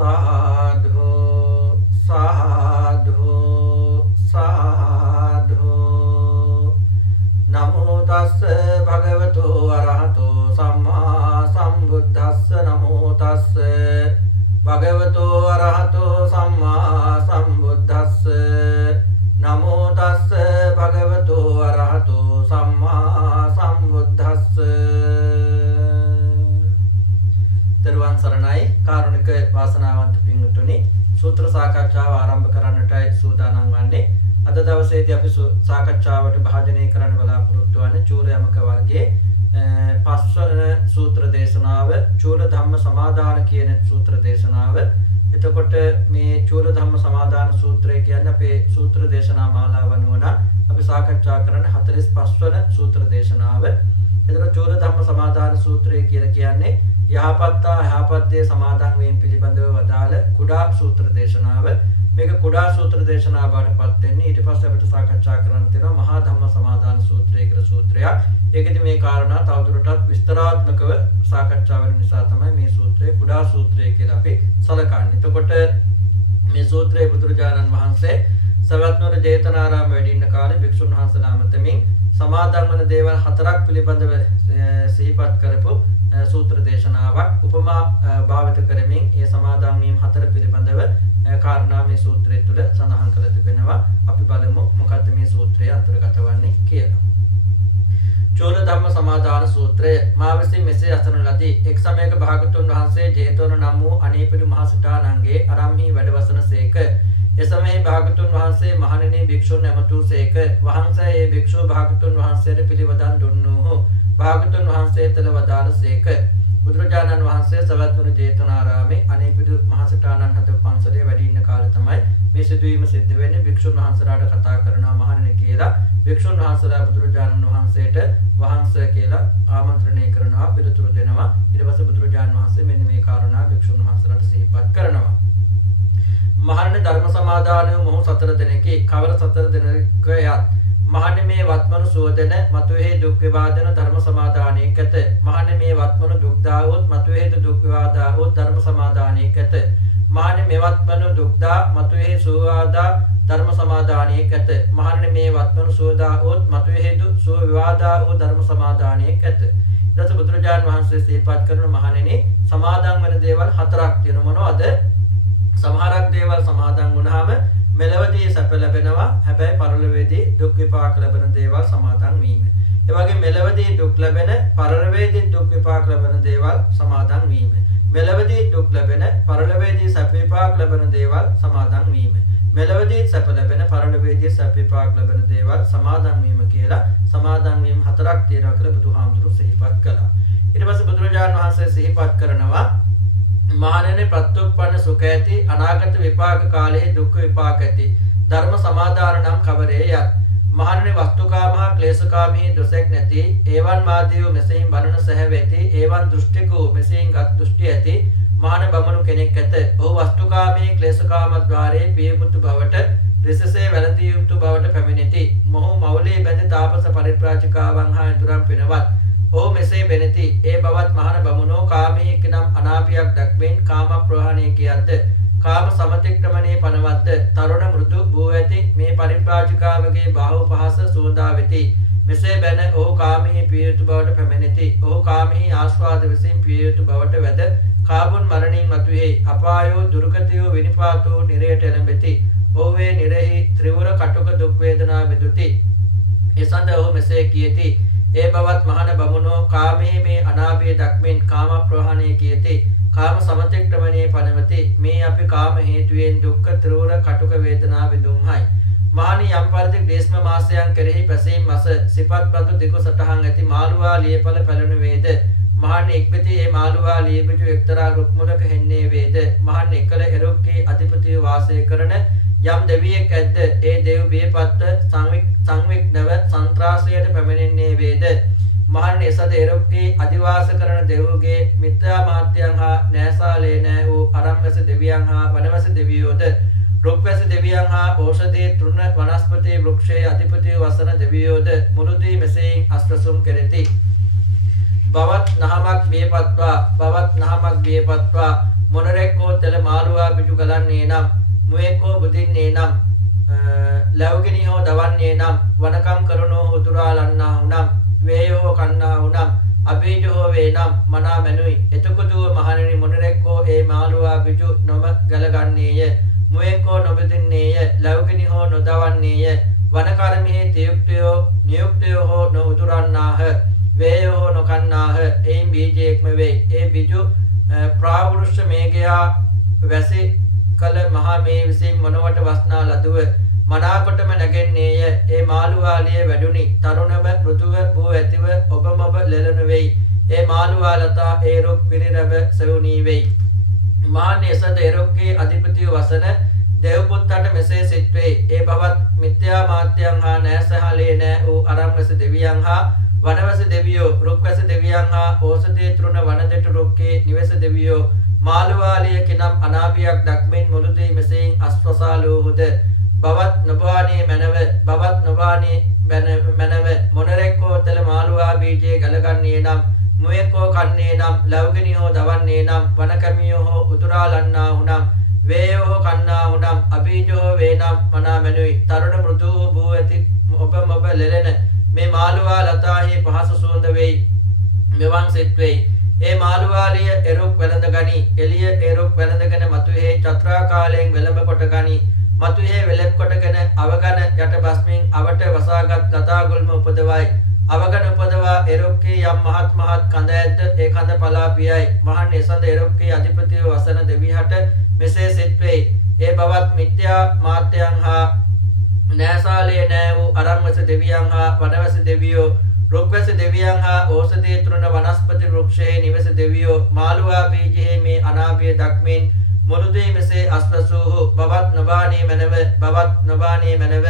साधु साधु साधु नमो तस्स भगवतो अरहतो सम्मा सम्बुद्धस्स नमो तस्स भगवतो अरहतो सम्मा सम्बुद्धस्स नमो तस्स भगवतो अरहतो सम्मा सम्बुद्धस्स තෙරුවන් සරණයි කාරුණික වාසනාවන්ත පින්වතුනි සූත්‍ර සාකච්ඡාව ආරම්භ කරන්නටයි සූදානම් වන්නේ අද දවසේදී අපි සාකච්ඡාවට භාජනය කරන්න බලාපොරොත්තු වන්නේ චූල යමක වර්ගයේ පස්වන සූත්‍ර දේශනාව චූල ධම්ම සමාදාන කියන සූත්‍ර දේශනාව. එතකොට මේ චූල ධම්ම සමාදාන සූත්‍රය කියන්නේ අපේ සූත්‍ර දේශනා මාලාව අනුව අපි සාකච්ඡා කරන 45 වන සූත්‍ර දේශනාව. එතකොට චූල ධම්ම සමාදාන සූත්‍රය කියලා කියන්නේ යහපත්තා යහපත්යේ සමාදන් වීම පිළිබඳව වදාළ කුඩා සූත්‍ර දේශනාව. මේක කුඩා සූත්‍ර දේශනාව බවටපත් වෙන්නේ. ඊට පස්සේ අපිට සාකච්ඡා කරන්න තියෙනවා මහා ධම්ම සමාදාන සූත්‍රය කියලා සූත්‍රයක්. ඒකෙදි මේ කාරණා තවදුරටත් විස්තරාත්මකව සාකච්ඡා වෙන නිසා තමයි මේ සූත්‍රය කුඩා සූත්‍රය කියලා අපි සලකන්නේ. එතකොට මේ සූත්‍රයේ බුදුරජාණන් වහන්සේ සවැත්නුවර ජේතවනාරාම වැඩ ඉන්න කාලේ භික්ෂුන් වහන්සේලා අමතමින් සමාදන් වන දේවල් 4ක් පිළිබඳව සිහිපත් කරපු සූත්‍ර දේශනාවක් උපමා භාවිත කරමින් ඒ සමාදන් වීම 4 පිළිබඳව කාරණා මේ සූත්‍රය තුළ සඳහන් කර තිබෙනවා. අපි බලමු මොකද්ද මේ සූත්‍රයේ අන්තර්ගත වන්නේ කියලා. චූල ධම්ම සමාදාන සූත්‍රය මා විසින් මෙසේ අසන ලදී. එක් සමයක භාගතුන් වහන්සේ ජේතවන නම් වූ අනේපිඩු මහ සිටානන්ගේ අරම්හි වැඩවසනසේක. ඒ සමයේ භාගතුන් වහන්සේ මහණෙනි භික්ෂුන් ඇමතූසේක. වහන්සේ ඒ භික්ෂුව භාගතුන් වහන්සේට පිළිවදන් දුන්නෝහ. භාගතුන් වහන්සේ තල වදාළසේක. බුදුරජාණන් වහන්සේ සවැත්නුවර ජේතවනාරාමේ අනේපිඩු මහ සිටානන් හත පන්සලේ වැඩ ඉන්න කාලේ තමයි මේ සිදුවීම සිද්ධ වෙන්නේ. භික්ෂුන් වහන්සේලාට කතා කරනවා මහණෙනි කියලා. භික්ෂුන් වහන්සේලා බුදුරජාණන් වහන්සේට වහන්සේ කියලා ආමන්ත්‍රණය කරනවා, පිළිතුරු දෙනවා. ඊට පස්සේ බුදුරජාණන් වහන්සේ මෙන්න මේ කාරණා භික්ෂුන් වහන්සේලාට සිහිපත් කරනවා. මහණෙනි ධර්ම සමාදානය මොහු 4 දිනකේ කවර 4 දිනක යත් මහණෙනි මේ වත්මනු සෝදන මතුවේ දුක් විවාදන ධර්ම සමාදානයේ කත. මහණෙනි මේ වත්මනු දුක් දාවොත් මතුවේ දුක් විවාදාවොත් ධර්ම සමාදානයේ කත. මහණෙනි මේ වත්මනු දුක් දා මතුවේ සෝවාදා ධර්ම සමාදානයේ කත. මහණෙනි මේ වත්මනු සෝදාවොත් මතුවේ සෝ විවාදාවොත් ධර්ම සමාදානයේ කත. ඊට බුදුරජාණන් වහන්සේ සිහිපත් කරන මහණෙනි සමාදන් වෙන දේවල් 4ක් තියෙනවා. මොනවද? සමහරක් දේවල් සමාදන් වුණාම මෙලවදී සැප ලැබෙනවා. හැබැයි පරලොවේදී දුක් විපාක ලැබෙන දේවල් සමාදන් වීම. ඒ වගේ මෙලවදී දුක් ලැබෙන පරලොවේදී දුක් විපාක ලැබෙන දේවල් සමාදන් වීම. මෙලවදී දුක් ලැබෙන පරලොවේදී සැප විපාක ලැබෙන දේවල් සමාදන් වීම. මෙලවදී සැප ලැබෙන පරලොවේදී සැප විපාක ලැබෙන දේවල් සමාදන් වීම කියලා සමාදන් වීම 4ක් තියෙනවා කියලා බුදුහාමුදුරුවෝ සිහිපත් කළා. ඊට පස්සේ බුදුරජාණන් වහන්සේ සිහිපත් කරනවා මහණෙනි ප්‍රත්‍යুৎපන්න සුඛ ඇති අනාගත විපාක කාලයේ දුක් විපාක ඇති ධර්ම සමාදාන නම් කවරේ යත්. මහණෙනි වස්තුකාමහා ක්ලේශකාමී දොසෙක් නැති ඒවන් මාදීව මෙසෙයින් බණන සැහැව ඇති ඒවන් දෘෂ්ටිකෝ මෙසෙයින් ගත් දෘෂ්ටි ඇති මහණ බමුණු කෙනෙක් ඇත. ඔහු වස්තුකාමී ක්ලේශකාම ద్వාරයේ පියමුතු බවට රිසසේ වැළඳිය යුතු බවට පැමිණෙති. මොහු මවුලේ බැඳ තාපස පරිත්‍රාජිකාවන් හා ඉදුරන් පිනවත්. ඔහු මෙසේ බෙනෙති. ඒ බවත් මහණ බමුණෝ කාමීක නම් අනාපියක් දක්වෙන් කාම ප්‍රහාණය කියද්ද කාම සමතික්‍රමණේ පනවද්ද තරුණ මෘදු වූ ඇති මේ පරිත්‍රාජිකාවගේ බාහුව පහස සුවඳා වෙති. මෙසේ බැන ඔහු කාමී පිය යුතු බවට පැමිණෙති. ඔහු කාමී ආස්වාද විසින් පිය යුතු බවට වැද කාබුන් මරණින් මතුවේ අපායෝ දුර්ගතියෝ විනිපාතෝ නිරයට එළඹෙති. ඔහුවේ නිරෙහි ත්‍රිවර කටුක දුක් වේදනා විඳුති. එසඳ ඔහු මෙසේ කියති. ඒ බවත් මහණ බමුණෝ කාමයේ මේ අනාභය දක්මින් කාම ප්‍රහාණය කියති. කාම සමතික්‍රමණේ පනවති. මේ අපි කාම හේතුවෙන් දුක්ඛ ත්‍රිවර කටුක වේදනා විඳුම්හයි. මහණි යම් පරිදි ග්‍රීෂ්ම මාසයන් කෙරෙහි පැසීම් මස සිපත් බඳු දිග සටහන් ඇති මාළුවා ලියපල පැලුණු වේද. මහණි එක්විති ඒ මාළුවා ලියබිජු එක්තරා රුක් මුලක හෙන්නේ වේද. මහණි එකල එරුක්කේ අධිපතිව වාසය කරන යම් දෙවියෙක් ඇද්ද ඒ දෙව් බියපත්ත සංවික්නව සන්ත්‍රාසයට පැමිණෙන්නේ වේද. මහණෙනි එසද එරුක්කේ අදිවාස කරන දෙව්ගේ මිත්‍යා මාත්‍යයන් හා නෑසාලේ නෑ වූ අරම්වැස දෙවියන් හා වනවැස දෙවියෝද රුක්වැස දෙවියන් හා ඖෂධී තෘණ වනස්පති වෘක්ෂයේ අධිපතිව වසන දෙවියෝද මුළුදී මෙසේයින් අස්පසුම් කෙරෙති. බවත් නහමක් බියපත්වා මොනරෙක්කෝ තෙල මාළුවා බිජු ගලන්නේ නම් මුවෙක්කෝ බුදින්නේ නම් ලැබුගිනි හෝ දවන්නේ නම් වනකම් කරනෝ උතුරාලන්නා වුනම් වේයෝ කන්නා වුනම් අබීජෝ වේ නම් මනා මැනුයි එතකොදුව මහණෙනි මොනරෙක්කෝ ඒ මාළුවා බිජු නොම ගලගන්නේය මුවෙක්කෝ නොබදින්නේය ලැබුගිනි හෝ නොදවන්නේය වනකර්මයේ තියුක්තයෝ නියුක්තයෝ හෝ නොඋතුරන්නාහ වේයෝ හෝ නොකන්නාහ එයින් බීජයක්ම වේ ඒ බිජු ප්‍රාවෘෂ මේඝයා වැසි කල මහා මේ විසින් මොනවට වස්නා ලදුව මනාකොටම නැගෙන්නේය ඒ මාළුවාලිය වැඩුනි තරුණම මෘදුව වූ ඇතිව ඔබමොබ ලෙලනු වෙයි ඒ මාළුවාලතා ඒ රුක් පිරිරැබ සෙවුනී වෙයි මාන්නේ සද එරුක්ගේ අධිපතිය වසන දෙව්පුත්තට මෙසේ සිට්වේ ඒ බවත් මිත්‍යා මාත්‍යයන් හා නෑසහලේ නෑ වූ අරම්වැස දෙවියන් හා වනවැස දෙවියෝ රුක්වැස දෙවියන් හා ඕසදී තෘණ වනදෙටු රුක්කේ නිවැස දෙවියෝ මාළුවාලිය කිනම් අනාභියක් දක්මින් මුළුදී මෙසෙයින් අස්වසාලූහුද බවත් නොබානේ මැනව බවත් නොබානේ මැනව මොනරෙක්කෝ තෙල මාළුවා බීජේ ගලගන්නේ නම් මුවෙක්කෝ කන්නේ නම් ලැබුගිනි හෝ දවන්නේ නම් වනකමියෝ හෝ උතුරාලන්නා වුනම් වේයෝ හෝ කන්නා වුනම් අබීජෝ වේ නම් මනා මැනුයි තරුණ මෘදු වූ ඇති ඔබ මොබ ලෙලෙන මේ මාළුවා ලතාහි පහස සුවඳ වෙයි මෙවන් සිත් වෙයි ඒ මාළුවාලිය එරුක් වැළඳ ගනි එළිය එරුක් වැළඳගෙන මතුහේ චත්‍රාකාලයෙන් වෙළඹ කොට ගනි මතුහේ වෙලෙක් කොටගෙන අවගන යට බස්මින් අවට වසාගත් ලතා ගුල්ම උපදවයි අවගන උපදවා එරුක්කේ යම් මහත් මහත් කඳ ඇද්ද ඒ කඳ පලා පියයි මහන් එසඳ එරුක්කේ අධිපතිව වසන දෙවිහට මෙසේ සිත් වෙයි ඒ බවත් මිත්‍යා මාත්‍යයන් හා නෑසාලේ නෑ වූ අරම්වැස දෙවියන් හා වනවැස දෙවියෝ රුක්වැස දෙවියන් හා ඕසදී තෘණ වනස්පති වෘක්ෂයේ නිවස දෙවියෝ මාළුවා බීජයේ මේ අනාභිය දක්මින් මුළුදී මෙසේ අස්වසූහු බවත් නොබානේ මැනව බවත් නොබානේ මැනව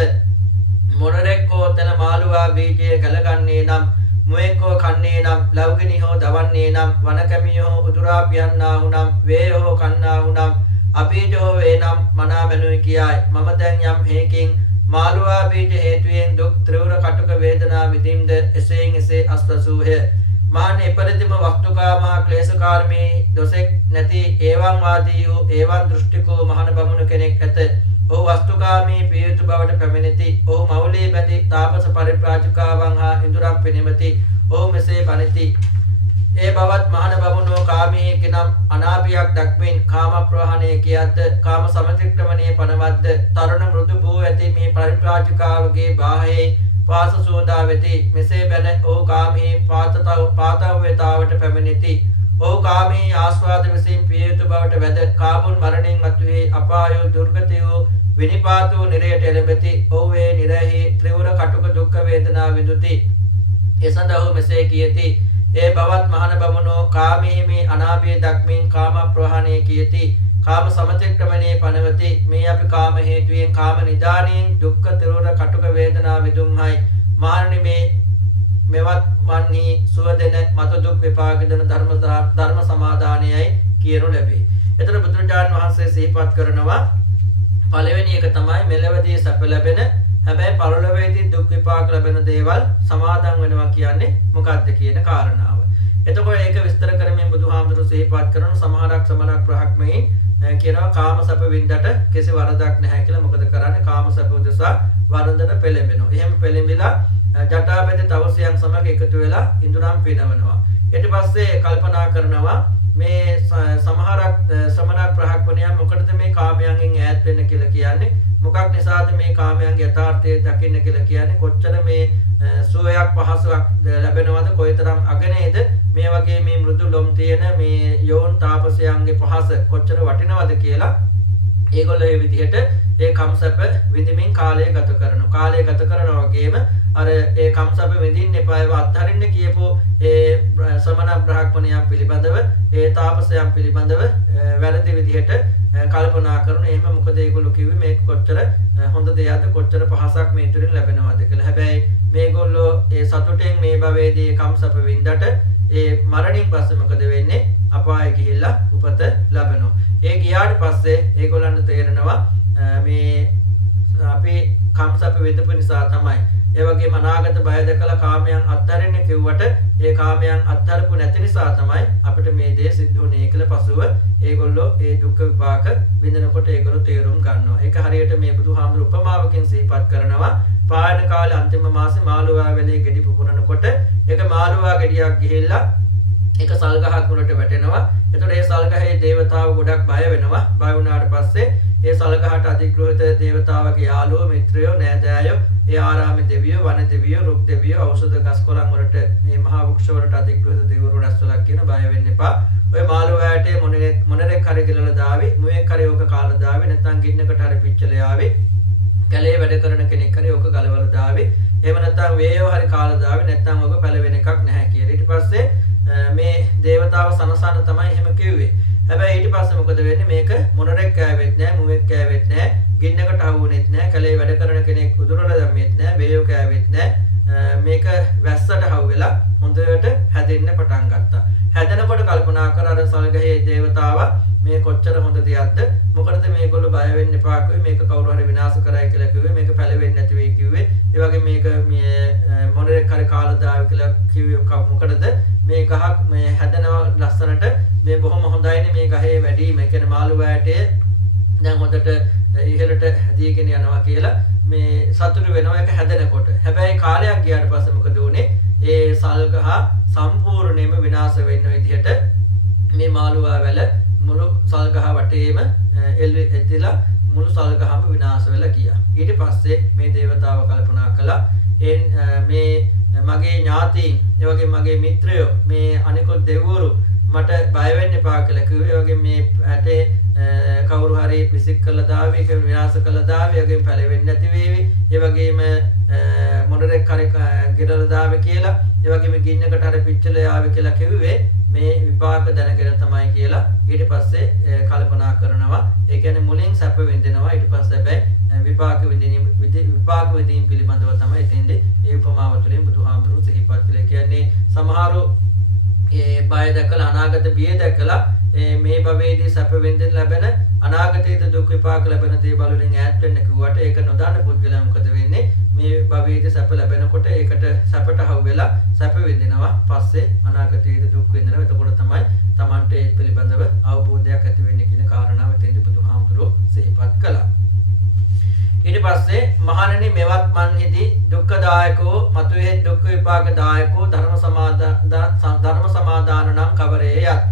මොනරෙක්කෝ තෙල මාළුවා බීජය ගලගන්නේ නම් මුවෙක්කෝ කන්නේ නම් ලැබුගිනි හෝ දවන්නේ නම් වනකැමියෝ උදුරා පියන්නා වුනම් වේයෝ කන්නා වුනම් අබීජෝ වේ නම් මනා මැනුයි කියයි මම දැන් යම් හේකින් මාළුවා බීජ හේතුයෙන් දුක් ත්‍රිවර කටුක වේදනා විඳින්ද එසේන් එසේ අස්වසූහ මාන එපරිදිම වස්තුකාමහා ක්ලේශකාර්මී දොසෙක් නැති ඒවං වාදී වූ ඒවං දෘෂ්ටිකෝ මහණ බමුණු කෙනෙක් ඇත ඔහු වස්තුකාමී පියයුතු බවට පැමිණෙති ඔහු මවුලේ බැඳි තාපස පරිප්‍රාජිකාවන් හා ඉඳුරම් පිනෙමති ඔහු මෙසේ බණිති ඒ බවත් මහණ බමුණෝ කාමී කිනම් අනාභියක් දක්මින් කාම ප්‍රහාණය කියද්ද කාම සමතික්‍රමණයේ පනවද්ද තරුණ මෘදු වූ ඇති මේ පරිප්‍රාජිකාවගේ බාහේ පාස සෝදා වෙති මෙසේ බැන ඔහු කාමී පාතව්‍යතාවට පැමිණෙති ඔහු කාමී ආස්වාද විසින් පියයුතු බවට වැද කාමුන් මරණින් මතුවේ අපායෝ දුර්ගතියෝ විනිපාතෝ නිරයට එළඹෙති ඔහු ඒ නිරයෙහි ත්‍රිවර කටුක දුක්ඛ වේදනා විඳුති එසඳ ඔහු මෙසේ කියති ඒ බවත් මහණ බමුණෝ කාමී මේ අනාභිය දක්මින් කාම ප්‍රහාණය කියති කාම සමතික්‍රමණයේ පනවති මේ අපි කාම හේතුයෙන් කාම නිදානයෙන් දුක්ඛ ත්‍රිවර කටුක වේදනා විදුම්හයි මහණනි මේ මෙවත් වන්හි සුවදෙන මත දුක් විපාක දෙන ධර්ම සමාදානයයි කියනු ලැබේ. එතන බුදුරජාණන් වහන්සේ සිහිපත් කරනවා පළවෙනි එක තමයි මෙලවදී සැප ලැබෙන හැබැයි පරලොවේදී දුක් විපාක ලැබෙන දේවල් සමාදන් වෙනවා කියන්නේ මොකක්ද කියන කාරණාව. එතකොට ඒක විස්තර කරමින් බුදුහාමුදුරු සිහිපත් කරන සමහරක් බ්‍රහ්මයන් කියනවා කාම සැප වින්දට කිසි වරදක් නැහැ කියලා. මොකද කරන්නේ කාම සැප උදෙසා වරදට පෙළඹෙනවා. එහෙම පෙළඹිලා ජටාපති තවසයන් සමග එකතු වෙලා ඉඳුරම් පිනවනවා. ඊට පස්සේ කල්පනා කරනවා මේ සමහරක් සමනක් බ්‍රහ්මණයන් මොකටද මේ කාමයන්ගෙන් ඈත් වෙන්න කියලා කියන්නේ? මොකක් නිසාද මේ කාමයන්ගේ යථාර්ථය දකින්න කියලා කියන්නේ? කොච්චර මේ සුවයක් පහසුවක් ලැබෙනවද? කොයිතරම් අගනේද මේ වගේ මේ මෘදු ලොම් තියෙන මේ යෝන් තාපසයන්ගේ පහස කොච්චර වටිනවද කියලා ඒගොල්ලෝ මේ විදිහට ඒ කම්සප විඳින්මින් කාලය ගත කරනවා. කාලය ගත කරනවා වගේම අර ඒ කම්සප විඳින්න එපා ඒව අත්හරින්න කියපෝ ඒ සමන බ්‍රහ්මණයන් පිළිබඳව ඒ තාපසයන් පිළිබඳව වැරදි විදිහට කල්පනා කරන. එහෙම මොකද ඒගොල්ලෝ කිව්වේ මේක කොච්චර හොඳ දෙයක්ද කොච්චර පහසක් මේ තුලින් ලැබෙනවද කියලා. හැබැයි මේගොල්ලෝ ඒ සතුටෙන් මේ භවයේදී කම්සප විඳට ඒ මරණින් පස්සේ මොකද වෙන්නේ? අපාය ගිහිල්ලා උපත ලැබෙනවා. ඒ ගියාට පස්සේ ඒගොල්ලන්ට තේරෙනවා මේ අපි කම්සප විඳපු නිසා තමයි ඒ වගේම අනාගත බය දැකලා කාමයන් අත්හරින්න කිව්වට ඒ කාමයන් අත්හරපු නැති නිසා තමයි අපිට මේ දේ සිද්ධ වුනේ කියලා පසුව ඒගොල්ලෝ ඒ දුක් විපාක විඳිනකොට ඒගොල්ලෝ තේරුම් ගන්නවා. ඒක හරියට මේ බුදුහාමුදුරු උපමාවකින් සිහිපත් කරනවා. පායන කාලේ අන්තිම මාසේ මාළුවා වැලේ ගෙඩි පුපුරනකොට ඒක මාළුවා ගෙඩියක් ගිහිල්ලා එක සල් ගහක් මුලට වැටෙනවා. එතකොට ඒ සල් ගහේ දේවතාවෝ ගොඩක් බය වෙනවා. බය වුණාට පස්සේ ඒ සල් ගහට අධිග්‍රහිත දේවතාවගේ යාළුවෝ මිත්‍රයෝ නෑදෑයෝ ඒ ආරාමේ දෙවියෝ වන දෙවියෝ රුක් දෙවියෝ ඖෂධ ගස් කොළන් වලට මේ මහා වෘක්ෂ වලට අධිග්‍රහිත දෙවිවරු රැස්වලා කියන බය වෙන්න එපා. ඔය මාළුවාට මොනරෙක් හරි ගලලා දාවි, මුවෙක් හරි ඕක කාලා දාවි, නැත්නම් ගින්නකට හරි පිච්චලා යාවි. කැලේ වැඩ කරන කෙනෙක් හරි ඕක ගලවලා දාවි. එහෙම නැත්නම් වේයෝ හරි කාලා දාවි, නැත්නම් ඕක පැලවෙන එකක් නැහැ කියලා. ඊට පස්සේ මේ දේවතාව සනසන තමයි එහෙම කිව්වේ. හැබැයි ඊට පස්සේ මොකද වෙන්නේ? මේක මොනරෙක් කෑවෙත් නැහැ, මුවෙක් කෑවෙත් නැහැ, ගින්නකට අහුවුනේත් නැහැ, කැලේ වැඩ කරන කෙනෙක් උදුරලා දැම්මෙත් නැහැ, වේයෝ කෑවෙත් නැහැ. මේක වැස්සට හවුවෙලා හොඳට හැදෙන්න පටන් ගත්තා. හැදෙනකොට කල්පනා කර අර සල්ගහේ දේවතාවා මේ කොච්චර හොඳ දෙයක්ද? මොකටද මේගොල්ලෝ බය වෙන්න එපා කිව්වේ? මේක කවුරු හරි විනාශ කරයි කියලා කිව්වේ. මේක පැලවෙන්නේ නැති වෙයි කිව්වේ. ඒ වගේ මේක මේ මොනරෙක් හරි කාලා දාවි කියලා කිව්වේ මොකටද? මේ ගහක් මේ හැදෙනවා ලස්සනට. මේ බොහොම හොඳයිනේ මේ ගහේ වැඩිම. ඒ කියන්නේ මාළු වැටේ දැන් හොඳට ඉහළට හැදීගෙන යනවා කියලා මේ සතුටු වෙනවා ඒක හැදෙනකොට. හැබැයි කාලයක් ගියාට පස්සේ මොකද වුනේ? ඒ සල්ගහ සම්පූර්ණයෙන්ම විනාශ වෙන්න විදිහට මේ මාළුවා වැල මුළු සල්ගහ වටේම එල්ලෙලා මුළු සල්ගහම විනාශ වෙලා ගියා. ඊට පස්සේ මේ දේවතාව කල්පනා කළා මේ මගේ ඥාතීන්, ඒ වගේ මගේ මිත්‍රයෝ, මේ අනිකුත් දෙවිවරු මට බය වෙන්න එපා කියලා කිව්වේ. ඒ වගේ මේ ඇටේ කවුරු හරි විසික් කළා දාවි, ඒක විනාශ කළා දාවි, ඒ වගේම පැලවෙන්නේ නැති වේවි. ඒ වගේම මොනරෙක් හරි ගෙරලා දාවි කියලා, ඒ වගේම ගින්නකට හරි පිච්චලා යාවි කියලා කිව්වේ. මේ විපාක දැනගෙන තමයි කියලා ඊට පස්සේ කල්පනා කරනවා. ඒ කියන්නේ මුලින් සැප විඳිනවා, ඊට පස්සේ හැබැයි විපාක විඳීම පිළිබඳව තමයි එතෙන්දී ඒ උපමාව තුළින් බුදුහාමුදුරුවෝ සිහිපත් කළේ. කියන්නේ සමහරු ඒ බය දැකලා අනාගත බිය දැකලා මේ භවයේදී සැප විඳින්න ලැබෙන අනාගතයේදී දුක් විපාක ලැබෙන දේවල් වලින් ඈත් වෙන්න කිව්වට ඒක නොදන්න පුද්ගලයා මොකද වෙන්නේ? මේ භවයේදී සැප ලැබෙනකොට ඒකට සැපට හවු වෙලා සැප විඳිනවා. පස්සේ අනාගතයේදී දුක් විඳිනවා. එතකොට තමයි Tamante ඒ පිළිබඳව අවබෝධයක් ඇති වෙන්නේ කියන කාරණාව එතෙන්දී බුදුහාමුදුරුවෝ සිහිපත් කළා. ඊට පස්සේ මහණෙනි මෙවත් මන්හිදී දුක්ඛදායකෝ මතුවේ දුක්ඛ විපාකදායකෝ ධර්ම සමාදාන නම් කවරේ යත්.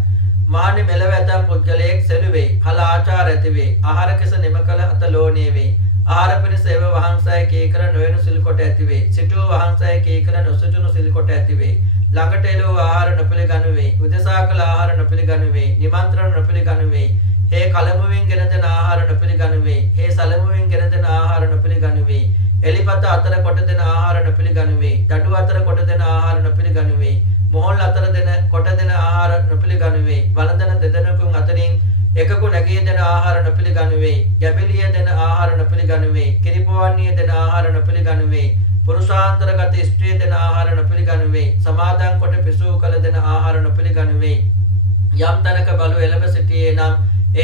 මහණෙනි මෙලව ඇතම් පුද්ගලයෙක් සෙලුවේ, හල ආචාර ඇති වේ, ආහාර කෙස නිම කළ අත ලෝණේ වේ. ආහාර පිණිස එව වහන්සය කීකර නොවන සිල් කොට ඇති වේ. සිටුව වහන්සය කීකර නොසිටුණු සිල් කොට ඇති වේ. ළඟට එළෝ ආහාර නොපිළිගනු වේ. උදෙසා කළ ආහාර නොපිළිගනු වේ. නිමන්ත්‍රණ නොපිළිගනු වේ. හේ කලමුවෙන් ගෙන දෙන ආහාර නොපිළිගනු වේ. හේ සලමුවෙන් ගෙන දෙන ආහාර නොපිළිගනු වේ. එලිපත අතර කොට දෙන ආහාර නොපිළිගනු වේ. දඩුව අතර කොට දෙන ආහාර නොපිළිගනු වේ. මොහොල් අතර කොට දෙන ආහාර නොපිළිගනු වේ. වළඳන දෙදෙනෙකුන් අතරින් එකකු නැගී දෙන ආහාර නොපිළිගනු වේ. ගැබිලිය දෙන ආහාර නොපිළිගනු වේ. කිරිපොවන්නේ දෙන ආහාර නොපිළිගනු වේ. පුරුෂාන්තරගත ස්ත්‍රිය දෙන ආහාර නොපිළිගනු වේ. සමාදන් කොට පිසූ කළ දෙන ආහාර නොපිළිගනු වේ. යම් තැනක බලු එළඹ සිටියේ නම්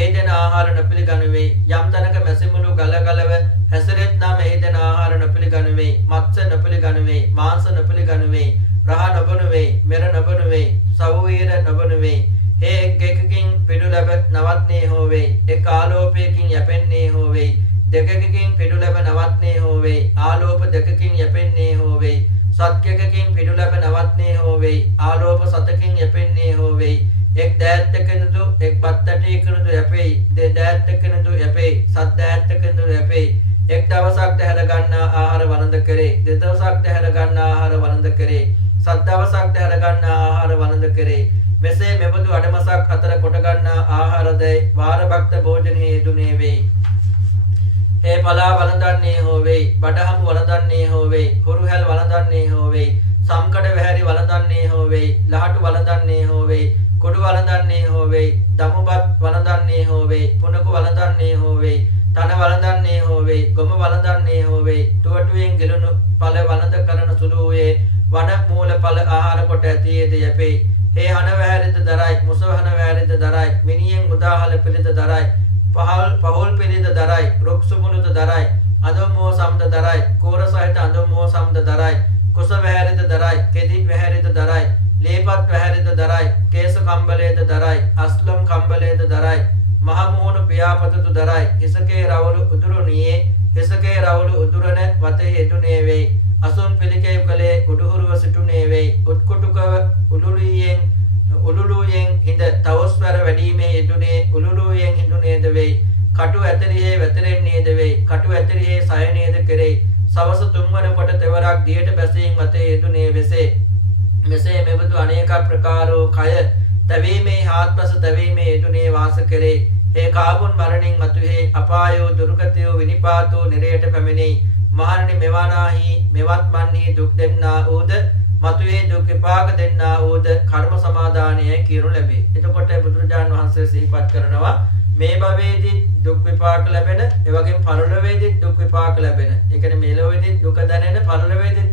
ඒ දෙන ආහාර නොපිළිගනු වේ. යම් තැනක මැසිමුළු ගලගලව හැසිරෙත් නම් ඒ දෙන ආහාර නොපිළිගනු වේ. මත්ස්‍ය නොපිළිගනු වේ. මාංශ නොපිළිගනු වේ. රහ නොබනු වේ. මෙර නොබනු වේ. සවුවීර නොබනු වේ. හේ එකකින් පිඩු ලැබ නවත්නේ හෝ වේ. එක් ආලෝපයකින් යැපෙන්නේ හෝ වේ. දෙකකින් පිඩු ලැබ නවත්නේ හෝ වේ. ආලෝප දෙකකින් යැපෙන්නේ හෝ වේ. සත්‍යකකින් පිඩු ලැබ නවත්නේ හෝ වේ. ආලෝප සතකින් යැපෙන්නේ හෝ වේ. එක් දෑත්තකනදු එක් බත්තටයකනදු යැපෙයි. දෑත්තකනදු යැපෙයි. සත් දෑත්තකනදු යැපෙයි. එක් දවසක් දැහැර ගන්නා ආහාර වළඳ කරේ. දෙදවසක් දැහැර ගන්නා ආහාර වළඳ කරේ. සත් දවසක් දැහැර ගන්නා ආහාර වළඳ කරේ. මෙසේ මෙබඳු අඩමසක් අතර කොට ගන්නා ආහාරදයි වාර භක්ත භෝජනයේ යෙදුනේ වෙයි. හේ පලා වළඳන්නේ හෝ වෙයි. බඩහමු වළඳන්නේ හෝ වෙයි. හුරුහැල් වළඳන්නේ හෝ වෙයි. සම්කඩ වැහැරි වළඳන්නේ හෝ වෙයි. ලහටු වළඳන්නේ හෝ වෙයි. කුඩු වළඳන්නේ හෝ වෙයි. දමුබත් වළඳන්නේ හෝ වෙයි. පුනකු වළඳන්නේ හෝ වෙයි. තන වළඳන්නේ හෝ වෙයි. ගොම වළඳන්නේ හෝ වෙයි. ටුවටුවෙන් ගෙලුණු ඵල වළඳ කරන සුළු වූයේ වන මූල ඵල ආහාර කොට ඇතියේද යැපෙයි. හේ හන වැහැරිද දරයි. මුසවහන වැහැරිද දරයි. මිනියෙන් උදාහල පිළිද දරයි. පහල් පිළිද දරයි. රුක්සු මුළුද දරයි. අඳුම්මෝ සම්ද දරයි කෝර සහිත අඳුම්මෝ සම්ද දරයි කුස වැහැරිද දරයි කෙදි වැහැරිද දරයි ලේපත් වැහැරිද දරයි කේස කම්බලේද දරයි අස්ලම් කම්බලේද දරයි මහ මුහුණු පියාපතතු දරයි හිසකේ රවළු උදුරුණියේ හිසකේ රවළු උදුරන වතේ යෙදුනේ වෙයි අසුන් පිළිකේ කලේ උඩුහුරුව සිටුනේ වෙයි උත්කුටුකව උලුලුයෙන් හිඳ තවස්වර වැඩිමේ යෙදුනේ උලුලුයෙන් හිඳුනේද වෙයි කටු ඇතරියේ වැතරෙන්නේද වෙයි කටු ඇතරියේ සයනේද කෙරෙයි සවස තුන්වන කොට තෙවරක් දියට බැසීම් වතේ යෙදුනේ වෙසේ මෙසේ මෙබඳු අනේක ප්‍රකාරෝ කය තැවීමේ හාත්පස තැවීමේ යෙදුනේ වාස කෙරේ ඒ කාබුන් මරණින් මතුහේ අපායෝ දුර්ගතයෝ විනිපාතෝ නිරයට පැමිණෙයි මහණනි මෙවනාහි මෙවත් මන්හි දුක් දෙන්නා ඌද මතුහේ දුක් විපාක දෙන්නා ඌද කර්ම සමාදානයයි කියනු ලැබේ. එතකොට බුදුරජාණන් වහන්සේ සිහිපත් කරනවා මේ භවයේදී දුක් විපාක ලැබෙන ඒ වගේම පරලොවේදී දුක් විපාක ලැබෙන ඒ කියන්නේ මෙලොවේදී දුක දැනෙන පරලොවේදී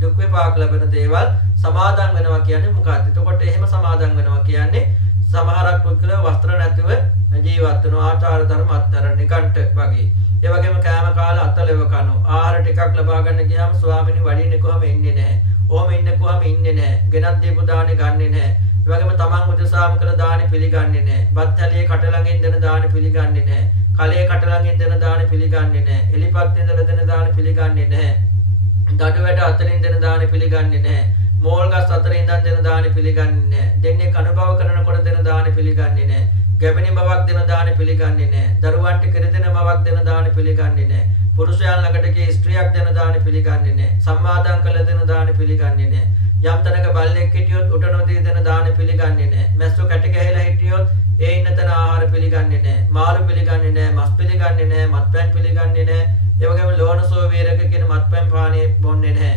දුක් විපාක ලැබෙන දේවල් සමාදන් වෙනවා කියන්නේ මොකක්ද? එතකොට එහෙම සමාදන් වෙනවා කියන්නේ සමහරක් පුද්ගලයෝ වස්ත්‍ර නැතිව ජීවත් වෙන ආචාර ධර්ම අත්තර නිකන්ට වගේ. ඒ වගේම කෑම කාලා අතලෙව කනවා. ආහාර ටිකක් ලබා ගන්න ගියාම ස්වාමිනී වඩින්නේ කොහම ඉන්නේ නැහැ. ඔහම ඉන්නේ කොහම ඉන්නේ නැහැ. ගෙනත් දීපු දානේ ගන්නෙ නැහැ. ඒ වගේම තමන් උදෙසාම කළ දානේ පිළිගන්නේ නැහැ. බත් ඇලියේ කට ළඟින් දෙන දානේ පිළිගන්නේ නැහැ. කලයේ කට ළඟින් දෙන දානේ පිළිගන්නේ නැහැ. එලිපත් ඉඳලා දෙන දානේ පිළිගන්නේ නැහැ. දඩු වැඩ අතරින් දෙන දානේ පිළිගන්නේ නැහැ. මෝල් ගස් අතරින් ඉඳන් දෙන දානේ පිළිගන්නේ නැහැ. දෙන්නේ අනුභව කරනකොට දෙන දානේ පිළිගන්නේ නැහැ. ගැබණි බවක් දෙන දානේ පිළිගන්නේ නැහැ. දරුවන්ට කිරිදෙන බවක් දෙන දානේ පිළිගන්නේ නැහැ. පුරුෂයන් ළඟට ගිය ස්ත්‍රියක් දෙන දානේ පිළිගන්නේ නැහැ. සම්මාදම් කළ දෙන දානේ පිළිගන්නේ නැහැ. යම් තැනක බල්ලෙක් හිටියොත් උට නොදී දෙන දානේ පිළිගන්නේ නැහැ. මැස්සෝ කැට ගැහිලා හිටියොත් ඒ ඉන්න තැන ආහාර පිළිගන්නේ නැහැ. මාළු පිළිගන්නේ නැහැ. මස් පිළිගන්නේ නැහැ. මත්පැන් පිළිගන්නේ නැහැ. ඒ වගේම ලෝණසෝ වේරක කියන මත්පැන් පානීය බොන්නේ නැහැ.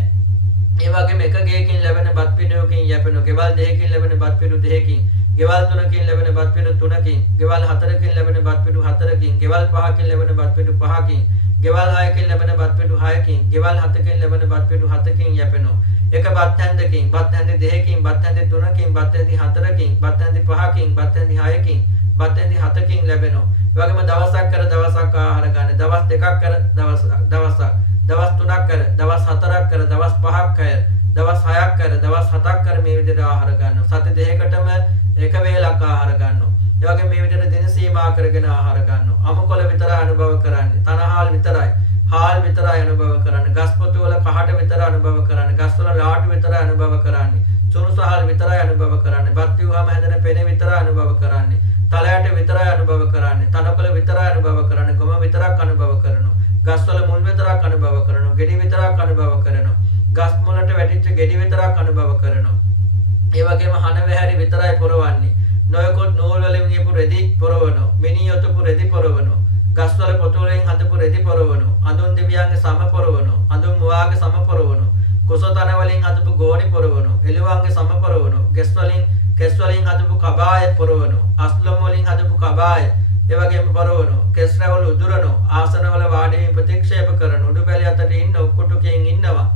ඒ වගේම එක ගේකින් ලැබෙන බත් පිඬුවකින් යැපෙන ගෙවල් දෙකකින් ලැබෙන බත් පිඬු දෙකකින් ගෙවල් තුනකින් ලැබෙන බත් පිඬු තුනකින් ගෙවල් හතරකින් ලැබෙන බත් පිඬු හතරකින් ගෙවල් පහකින් ලැබෙන බත් පිඬු පහකින් ගෙවල් හයකින් ලැබෙන බත් පිඬු හයකින් ගෙවල් හතකින් ලැබෙන බත් පිඬු හතකින් යැපෙනවා. එක බත් හැන්දකින් බත් හැන්දි දෙකකින් බත් හැන්දි තුනකින් බත් හැන්දි හතරකින් බත් හැන්දි පහකින් බත් හැන්දි හයකින් බත් හැන්දි හතකින් ලැබෙනවා. ඒ වගේම දවසක් කර දවසක් ආහාර ගන්න. දවස් දෙකක් කර දවසක් දවස් තුනක් කර දවස් හතරක් කර දවස් පහක් කර දවස් හයක් කර දවස් හතක් කර මේ විදිහට ආහාර ගන්නවා. සති දෙකකටම එක වේලක් ආහාර ගන්නවා. ඒ වගේ මේ විදිහට දින සීමා කරගෙන ආහාර ගන්නවා. අමුකොළ විතරයි අනුභව කරන්නේ. තනහාල් විතරයි. හාල් විතරයි අනුභව කරන්නේ. ගස්පොතු වල කහට විතරයි අනුභව කරන්නේ. ගස් වල ලාටු විතරයි අනුභව කරන්නේ. සුනුසහල් විතරයි අනුභව කරන්නේ. බත් වුවම හැදෙන පෙන විතරයි අනුභව කරන්නේ. තලයට විතරයි අනුභව කරන්නේ. තනකොළ විතරයි අනුභව කරන්නේ. ගොම විතරක් අනුභව කරනවා. ගස් වල මුල් විතරක් අනුභව කරනවා. ගෙඩි විතරක් අනුභව කරනවා. ගස් මුලට වැටිච්ච ගෙඩි විතරක් අනුභව කරනවා. ඒ වගේම හන වැහැරි විතරයි පොරවන්නේ. නොයකොත් නූල් වලින් ගියපු රෙදි පොරවනවා. මිනි යොතපු රෙදි පොරවනවා. ගස් වල පොතු වලින් හදපු රෙදි පොරවනවා. අඳුන් දෙවියන්ගේ සම පොරවනවා. අඳුන් මුවාගේ සම පොරවනවා. කුසතන වලින් හදපු ගෝණි පොරවනවා. එළුවන්ගේ සම පොරවනවා. කෙස් වලින් හදපු කබාය පොරවනවා. අස්ලම් වලින් හදපු කබාය ඒ වගේම පොරවනවා. කෙස් රැවල උදුරනවා. ආසන වල වාඩි වී ප්‍රතික්ෂේප කරන උඩු බැලි අතට ඉන්න උක්කුටුකෙන් ඉන්නවා.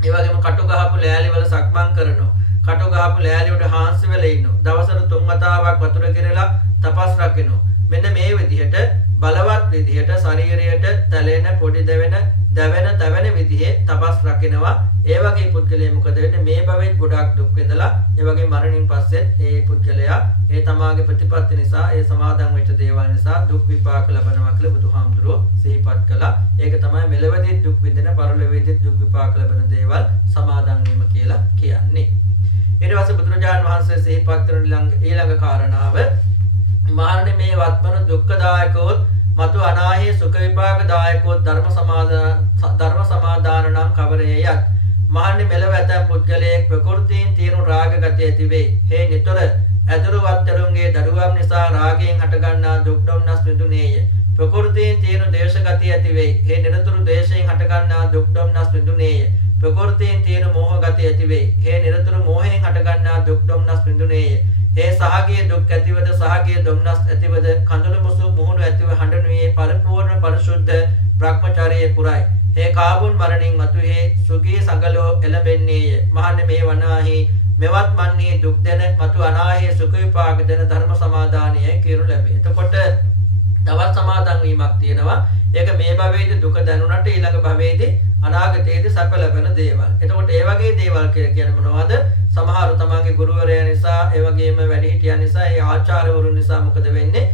ඒ වගේම කටු ගහපු ලෑලි වල සක්මන් කරනවා. කටු ගහපු ලෑලි උඩ හාන්සි වෙලා ඉන්නවා. දවසට 3 වතාවක් වතුර කිරලා තපස් රකින්නවා. මෙන්න මේ විදිහට බලවත් විදිහට ශරීරයට තැලෙන පොඩි දැවෙන විදිහේ තපස් රකින්නවා. ඒ වගේ පුද්ගලයා මොකද වෙන්නේ? මේ භවෙත් ගොඩාක් දුක් විඳලා ඒ වගේ මරණින් පස්සෙත් ඒ පුද්ගලයා ඒ තමාගේ ප්‍රතිපත්ති නිසා ඒ සමාදන් වෙච්ච දේවල් නිසා දුක් විපාක ලබනවා කියලා බුදුහාමුදුරුවෝ සිහිපත් කළා. ඒක තමයි මෙලවදී දුක් විඳින පරලොවේදී දුක් විපාක ලබන දේවල් සමාදන් වීම කියලා කියන්නේ. ඊට පස්සේ බුදුරජාණන් වහන්සේ සිහිපත් කරන ඊළඟ කාරණාව මහණෙනි මේ වත්මන දුක්ඛදායකෝත් මතු අනාහි සුඛ විපාකදායකෝත් ධර්ම සමාදාන නම් කවරේයත් මහණෙනි මෙලව ඇතැම් පුද්ගලයෙක් ප්‍රකෘතියින් තියෙන රාග ගතිය ඇති වේ. හේ නිතර ඇදුරු වත්තරුන්ගේ දරුවම් නිසා රාගයෙන් හටගන්නා දුක් දුම්නස් විඳුනේය. ප්‍රකෘතියින් තියෙන දේශ ගතිය ඇති වේ. හේ නිරතුරු දේශයෙන් හටගන්නා දුක් දුම්නස් විඳුනේය. ප්‍රකෘතියෙන් තියෙන මෝහ ගතිය ඇති වේ. හේ නිරතුරු මෝහයෙන් හටගන්නා දුක් දුම්නස් විඳුනේය. හේ සහගිය දුක් ඇතිවද සහගිය දුම්නස් ඇතිවද කඳුළු මුසු මුහුණු ඇතිව හඬනුයේ පරිපූර්ණ පරිශුද්ධ බ්‍රහ්මචාරයේ පුරයි. හේ කාබුන් මරණින් මතු හේ සුගී සඟලෝ එළඹෙන්නේය. මහන්නේ මේ වනාහි මෙවත් මන්නේ දුක් දෙන මතු අනාහි සුඛ විපාක දෙන ධර්ම සමාදානයයි කියනු ලැබේ. එතකොට තවත් සමාදන් වීමක් තියෙනවා. ඒක මේ භවයේදී දුක දැනුණාට ඊළඟ භවයේදී අනාගතයේදී සැප ලැබෙන දේවල්. එතකොට ඒ වගේ දේවල් කියන්නේ මොනවද? සමහරු තමන්ගේ ගුරුවරයා නිසා, ඒ වගේම වැඩිහිටියන් නිසා, ඒ ආචාර්යවරුන් නිසා මොකද වෙන්නේ?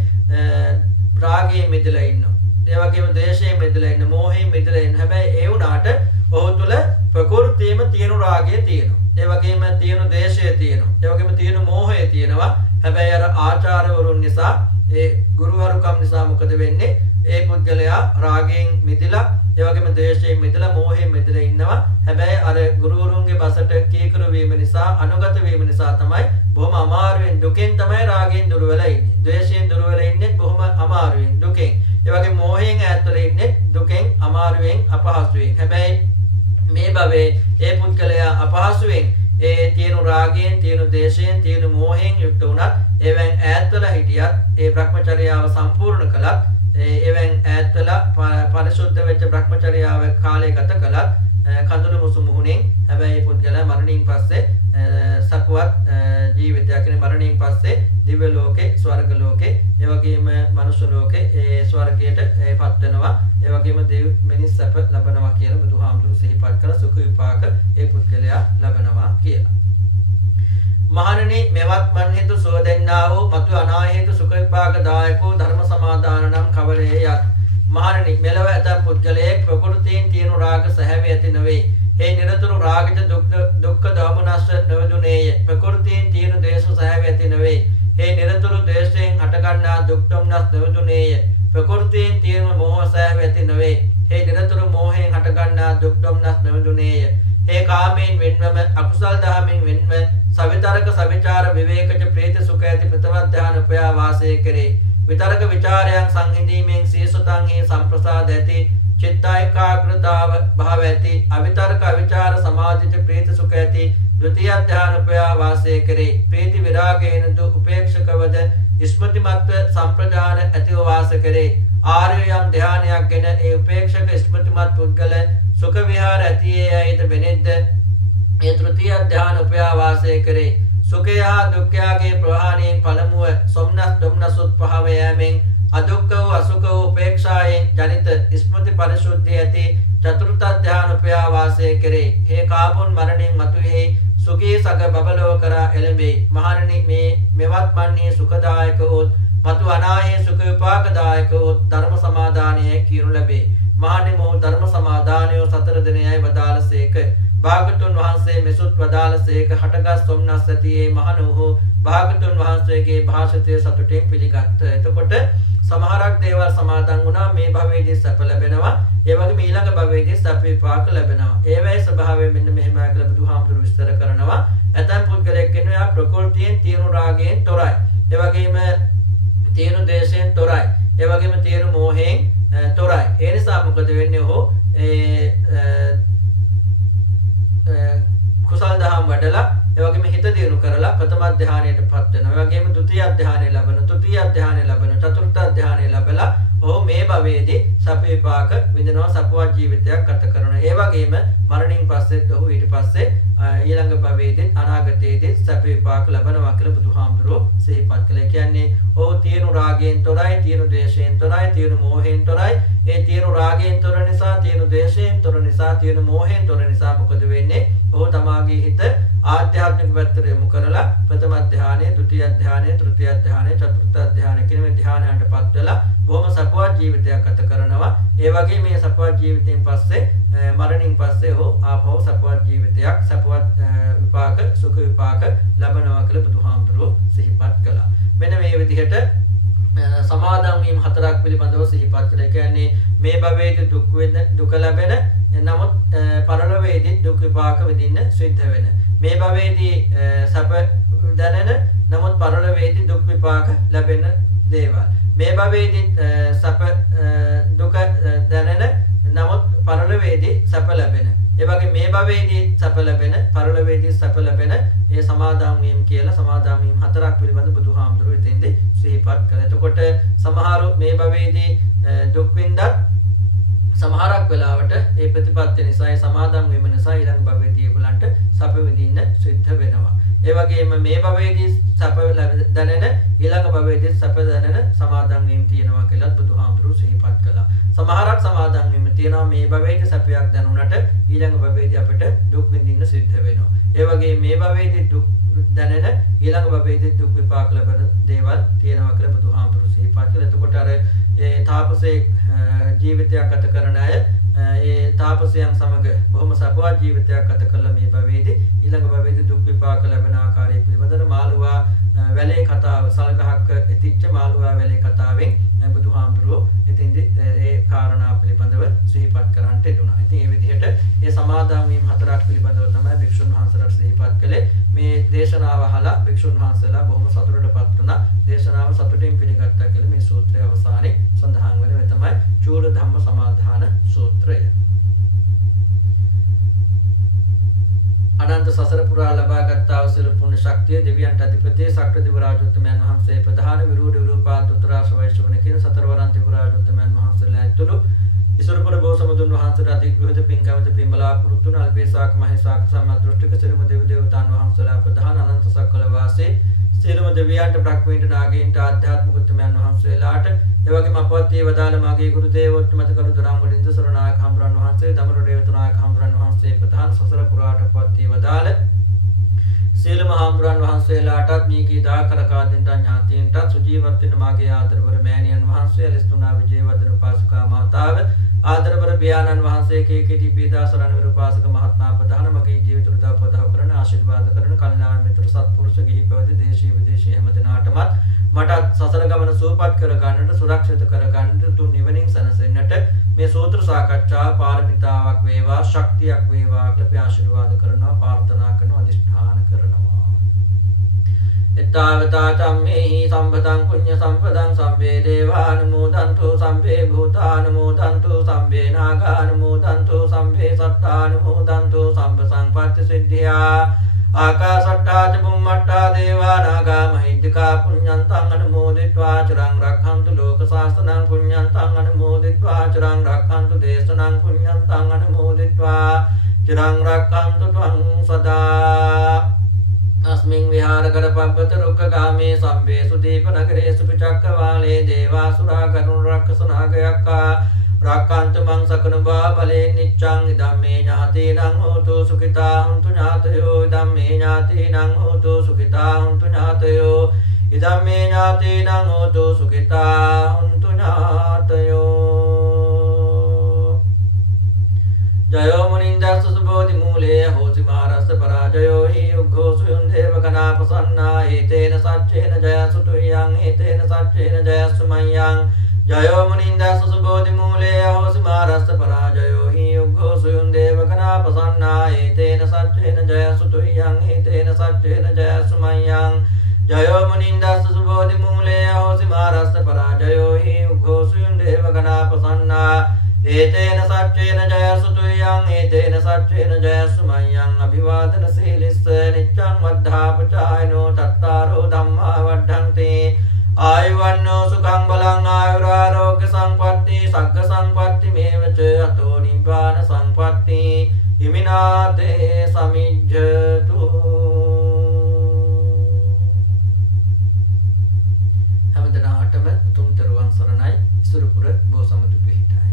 රාගයෙන් මිදලා ඉන්නවා. ඒ වගේම ද්වේෂයෙන් මිදලා ඉන්න, මෝහයෙන් මිදලා ඉන්න. හැබැයි ඒ වුණාට ඔහු තුල ප්‍රകൃතියම තියෙන රාගය තියෙනවා. ඒ වගේම තියෙන ද්වේෂය තියෙනවා. ඒ වගේම තියෙන මෝහය තියෙනවා. හැබැයි අර ආචාර්යවරුන් නිසා, ඒ ගුරුවරුකම් නිසා මොකද වෙන්නේ? ඒ පුද්ගලයා රාගයෙන් මිදලා, ඒ වගේම ද්වේෂයෙන් මිදලා, මෝහයෙන් මිදලා ඉන්නවා. හැබැයි අර ගුරුවරුන්ගේ බසට කීකරු වීම නිසා, අනුගත වීම නිසා තමයි බොහොම අමාරුවෙන් දුකෙන් තමයි රාගයෙන් දුර වෙලා ඉන්නේ. ද්වේෂයෙන් දුර වෙලා ඉන්නේ බොහොම අමාරුවෙන් දුකෙන්. ඒ වගේ මෝහයෙන් ඈත් වෙලා ඉන්නේ දුකෙන්, අමාරුවෙන්, අපහසුයෙන්. හැබැයි මේ භවයේ ඒ පුද්ගලයා අපහසුයෙන් ඒ තියෙන රාගයෙන්, තියෙන දේශයෙන්, තියෙන මෝහයෙන් යුක්ත වුණත්, ඒවෙන් ඈත් වෙලා හිටියත්, ඒ භ්‍රමචර්යාව සම්පූර්ණ කළත්, ඒවෙන් ඈත් වෙලා පරිශුද්ධ වෙච්ච භ්‍රමචර්යාව කාලය ගත කළත්, කඳුළු මුසු මුහුණෙන් හැබැයි පුද්ගලයා මරණින් පස්සේ සපවත් ජීවිතයක් කියන මරණින් පස්සේ දිව්‍ය ලෝකේ, ස්වර්ග ලෝකේ, ඒ වගේම මනුෂ්‍ය ලෝකේ, ඒ ස්වර්ගයට පත් වෙනවා. ඒ වගේම දෙව් මිනිස් සැප ලබනවා කියලා බුදුහාමුදුරු සිහිපත් කළ සුඛ විපාක ඒ පුද්ගලයා ලබනවා කියලා. මහණෙනි, මෙවත් මන් හේතු සුව දෙන්නා වූ මතු අනාහේතු සුඛ විපාක දායකෝ ධර්ම සමාදාන නම් කවරේ යත්. මහණෙනි, මෙලව ඇතම් පුද්ගලයෙක් ප්‍රകൃතියෙන් තියෙන රාග සැහැවේ ඇති නොවේ. ඒ නිරතුරු රාගිත දුක්ඛ දෝමනස්ස නොවදුනේය. ප්‍රകൃතියෙන් තියෙන ද්වේෂ සැහැවේ ඇති නොවේ. ඒ නිරතුරු ද්වේෂයෙන් හටගන්නා දුක් දෝමනස් නොවදුනේය. ප්‍රകൃතියෙන් තියෙන මෝහ සැහැවේ ඇති නොවේ. ඒ නිරතුරු මෝහයෙන් හටගන්නා දුක් දෝමනස් නොවදුනේය. ඒ කාමයෙන් වෙන්වම, අකුසල් දහමෙන් වෙන්ව, සවිතරක සවිචාර විවේකජ ප්‍රීති සුඛ ඇති ප්‍රථම ධ්‍යාන උපයා වාසය කරේ. විතරක විචාරයන් සංහිඳීමෙන් සීසුතන්හි සම්ප්‍රසාද ඇති, චිත්තායකාග්‍රතාව භාව ඇති, අවිතරක අවිචාර සමාධිත ප්‍රීති සුඛ ඇති ද්විතීය ධ්‍යාන උපයා වාසය කරේ. ප්‍රීති විරාගයෙන් දු උපේක්ෂකවද ස්මෘතිමත්ව සම්ප්‍රදාන ඇතිව වාස කරේ. ආර්යයම් ධ්‍යානයක් ගෙන ඒ උපේක්ෂක ස්මෘතිමත් පුද්ගල සුඛ විහාර ඇතියේ ඇයිත බෙනෙද්ද ඒ තෘතීය ධ්‍යාන උපයා වාසය කරේ. සුඛය හා දුක්ඛයගේ ප්‍රහාණයෙන් පළමුව සොම්නස් දුම්නසුත් පහව යෑමෙන් අදුක්ඛ වූ අසුඛ වූ උපේක්ෂායෙන් ජනිත ස්මෘති පරිශුද්ධිය ඇති චතුර්ථ ධ්‍යාන උපයා වාසය කරේ. හේ කාපුන් මරණින් මතුෙහි සුඛී සග බබලව කරා එළඹේ. මහණෙනි, මේ මෙවත් මන්නේ සුඛදායක වූ මතු අනාහේ සුඛ විපාකදායක වූ ධර්ම සමාදානය කියනු ලැබේ. මහණෙනි, මොහු ධර්ම සමාදානය සතර දිනයයි වදාළසේක. භාගතුන් වහන්සේ මෙසුත් වදාළසේක. හටගත් සොම්නස් ඇතියේ මහණෝ භාගතුන් වහන්සේගේ භාෂිතය සතුටින් පිළිගත්. එතකොට සමහරක් දේවල් සමාදන් වුණා. මේ භවයේදී සැප ලැබෙනවා. ඒ වගේම ඊළඟ භවයේදී සැප විපාක ලැබෙනවා. ඒවැයි ස්වභාවය මෙන්න මෙහෙමයි කියලා බුදුහාමුදුරු විස්තර කරනවා. ඇතැම් පුද්ගලයෙක් ඉන්නවා ප්‍රകൃතියෙන් තියෙන රාගයෙන් තොරයි. ඒ වගේම තියෙන දේශයෙන් තොරයි. ඒ වගේම තියෙන මෝහයෙන් තොරයි. ඒ නිසා මොකද වෙන්නේ? ඔහු කුසල් දහම් වඩලා, ඒ වගේම හිත දියුණු කරලා ප්‍රථම ධ්‍යානයටපත් වෙනවා. ඒ වගේම ද්විතීය ධ්‍යානය ලබන, තෘතීය ධ්‍යානය ලබන, චතුර්ථ ධ්‍යානය ලැබලා ඔහු මේ භවයේදී සැප විපාක විඳිනවා, සපවත් ජීවිතයක් ගත කරනවා. ඒ වගේම මරණින් පස්සේ ඔහු ඊට පස්සේ ඊළඟ භවයේදී අනාගතයේදී සැප විපාක ලබනවා කියලා බුදුහාමුදුරුවෝ සිහිපත් කළා. කියන්නේ ඔහු තියෙන රාගයෙන් තොරයි, තියෙන ද්වේෂයෙන් තොරයි, තියෙන මෝහයෙන් තොරයි. ඒ තියෙන රාගයෙන් තොර නිසා, තියෙන ද්වේෂයෙන් තොර නිසා, තියෙන මෝහයෙන් තොර නිසා මොකද වෙන්නේ? ඔහු තමාගේ හිත ආධ්‍යාත්මික පැත්තට යොමු කරලා ප්‍රථම ධ්‍යානය, ද්විතීය ධ්‍යානය, තෘතීය ධ්‍යානය, චතුර්ථ ධ්‍යානය කියන මේ ධ්‍යානයන්ටපත් වෙලා බොහොම සපවත් ජීවිතයක් ගත කරනවා. ඒ වගේ මේ සපවත් ජීවිතයෙන් පස්සේ මරණින් පස්සේ ඔහු ආපහු සපවත් ජීවිතයක්, සපවත් විපාක, සුඛ විපාක ලබනවා කියලා බුදුහාමුදුරුවෝ සිහිපත් කළා. මෙන්න මේ විදිහට සමාදන් වීම හතරක් පිළිබඳව සිහිපත් කළා. කියන්නේ මේ භවයේදී දුක ලැබෙන, නමුත් පරලොවේදී දුක් විපාක විඳින්න සිද්ධ වෙන. මේ භවයේදී සැප දැනෙන, නමුත් පරලොවේදී දුක් විපාක ලැබෙන දේවල්. මේ භවයේදී සැප දුක දැනෙන, නමුත් පරලොවේදී සැප ලැබෙන. ඒ වගේ මේ භවයේදී සැප ලැබෙන, පරලොවේදී සැප ලැබෙන ඒ සමාදන් වීම කියලා සමාදන් වීම හතරක් පිළිබඳ බුදුහාමුදුරුවෝ ඉතින්දී සිහිපත් කළා. එතකොට සමහරු මේ භවයේදී දුක් විඳත් සමහරක් වෙලාවට ඒ ප්‍රතිපත්ති නිසා, ඒ සමාදන් වීම නිසා ඊළඟ භවයේදී ඒගොල්ලන්ට සැප විඳින්න සිද්ධ වෙනවා. ඒ වගේම මේ භවයේදී සැප දැනෙන ඊළඟ භවයේදී සැප දැනෙන සමාදන් වීම තියෙනවා කියලා බුදුහාමුදුරුවෝ සිහිපත් කළා. සමහරක් සමාදන් වීම තියෙනවා මේ භවයේදී සැපයක් දැනුණට ඊළඟ භවයේදී අපිට දුක් විඳින්න සිද්ධ වෙනවා. ඒ වගේ මේ භවයේදී දුක් දැනෙන ඊළඟ භවයේදී දුක් විපාක ලැබෙන දේවල් තියෙනවා කියලා බුදුහාමුදුරුවෝ සිහිපත් කළා. එතකොට අර ඒ තාපසේ ජීවිතයක් ගත කරන අය ඒ තාපසයන් සමග බොහොම සපවත් ජීවිතයක් ගත කළ මේ භවයේදී ඊළඟ භවයේදී දුක් විපාක ලැබෙන ආකාරය පිළිබඳව මාළුවා වැලේ කතාව සල්ගහක් ඉතිච්ච මාළුවා වැලේ කතාවෙන් බුදුහාමුදුරුවෝ ඉතින්දි ඒ කාරණා පිළිබඳව සිහිපත් කරන්නට දුනා. ඉතින් මේ විදිහට මේ සමාදන් වීම හතරක් පිළිබඳව තමයි භික්ෂුන් වහන්සේලාට සිහිපත් කළේ. මේ දේශනාව අහලා භික්ෂුන් වහන්සේලා බොහොම සතුටටපත් වුණා. දේශනාව සතුටින් පිළිගත්තා කියලා මේ සූත්‍රයේ අවසානයේ සඳහන් වෙන මේ තමයි චූල ධම්ම සමාදාන සූත්‍රය. අනන්ත සසර පුරා ලබාගත් අවසල පුණ්‍ය ශක්තිය දෙවියන්ට අධිපති සක්‍ර දිව රාජෝත්තමයන් වහන්සේ ප්‍රධාන විරෝධ විරූපාද උත්තරාශ වෛශ්‍රවණ කියන සතරවරන් දිව රාජෝත්තමයන් වහන්සේලා ඇතුළු ඉසුරුපුර බෝසමුදුන් වහන්සේට අධික විවිධ පින්කමද පින්බලාපුරුතුන අල්පේසාක මහේසාක සම්මාදෘෂ්ටික සිරුම දෙවි දේවතාන් වහන්සේලා ප්‍රධාන අනන්ත සක්කල වාසී සියලුම දෙවියන්ට බ්‍රහ්මීන්ට නාගීන්ට ආධ්‍යාත්මික උත්තමයන් වහන්සේලාට එවැගේම අපවත් ඒ වදාළ මාගේ ගුරු දේවෝත්තමත කරු දරම් වලින්ද සරණායක හඳුරන් වහන්සේ දමරු දේවතුනායක හඳුරන් වහන්සේ ප්‍රධාන සසර පුරාට අපවත් ඒ වදාළ සියලුම හඳුරන් වහන්සේලාටත් මේකී දාකරකාදින්ට ඥාතීන්ට සුජීවත් වෙන මාගේ ආදරවර මෑණියන් වහන්සේ අලිස්තුනා විජේවර්ධන උපාසිකා මාතාව ආදරවර බියාණන් වහන්සේ කේකේටි පීදාසරණ විරුපාසක මහත්මයා ප්‍රධාන මගේ ජීවිත උදව් පදව කරන ආශිර්වාද කරන කල්යාණ මිත්‍ර සත්පුරුෂ ගිහි පැවිදි දේශීය විදේශීය හැම දිනාටමත් මට සසර ගමන සුවපත් කර ගන්නට සුරක්ෂිත කර ගන්නට තුන් නිවනින් සැනසෙන්නට මේ සූත්‍ර සාකච්ඡා පාරමිතාවක් වේවා ශක්තියක් වේවා කියලා ආශිර්වාද කරනවා ප්‍රාර්ථනා කරනවා අධිෂ්ඨාන කරනවා. එතාවතා චම්මේහි සම්පතං පුඤ්ඤ සම්පතං සම්මේ දේවානුමෝදන්තු සම්මේ භූතානුමෝදන්තු සම්මේ නාගානුමෝදන්තු සම්මේ සත්තානුමෝදන්තු සම්ප සංපත්ති සිද්ධියා ආකාශට්ටා ච බුම්මට්ටා දේවා නාග මහිද්దికා පුඤ්ඤන්තං අනුමෝදිत्वा චිරං රක්ඛන්තු ලෝක ශාසනං පුඤ්ඤන්තං අනුමෝදිत्वा චිරං රක්ඛන්තු දේශනං පුඤ්ඤන්තං අනුමෝදිत्वा චිරං රක්ඛන්තු ත්වං සදා अस्मिन् विहारकर पब्बत रुक्कगामे सम्भेषु दीपनगरेषु पिचक्कवाले देवासुरा करुणरक्षसनागयक्का रक्कन्तु मं सकनुबा बले निच्चं इदं मे ज्ञातीनां होतु सुखिता हन्तु ज्ञातयो इदं मे ज्ञातीनां होतु सुखिता हन्तु ज्ञातयो इदं मे ज्ञातीनां होतु सुखिता हन्तु ज्ञातयो जयो मुनिन्दस्य सुबोधि मूले होसि महारस्य पराजयो हि उग्घोषु युन्धेव गणापसन्ना एतेन सच्चेन जयसु तुह्यं एतेन सच्चेन जयसु मह्यं जयो मुनिन्दस्य सुबोधि मूले होसि महारस्य पराजयो हि उग्घोषु युन्धेव गणापसन्ना एतेन सच्चेन जयसु तुह्यं एतेन सच्चेन जयसु मह्यं जयो मुनिन्दस्य सुबोधि मूले होसि महारस्य पराजयो हि उग्घोषु युन्धेव गणापसन्ना एतेन सच्चेन जयसु तुह्यं एतेन सच्चेन जयसु मह्यं अभिवादन शीलिस्स नित्यं वद्धापचायनो तत्तारो धम्मा वर्धन्ते आयुवन्नो सुखं बलं आयुरारोग्य संपत्ति सग्ग संपत्ति मेव च अतो निब्बान संपत्ति इमिनाते समिज्जतु හැමදෙනාටම තුන් තෙරුවන් සරණයි ඉසුරුපුර බෝසමුදු පිහිටයි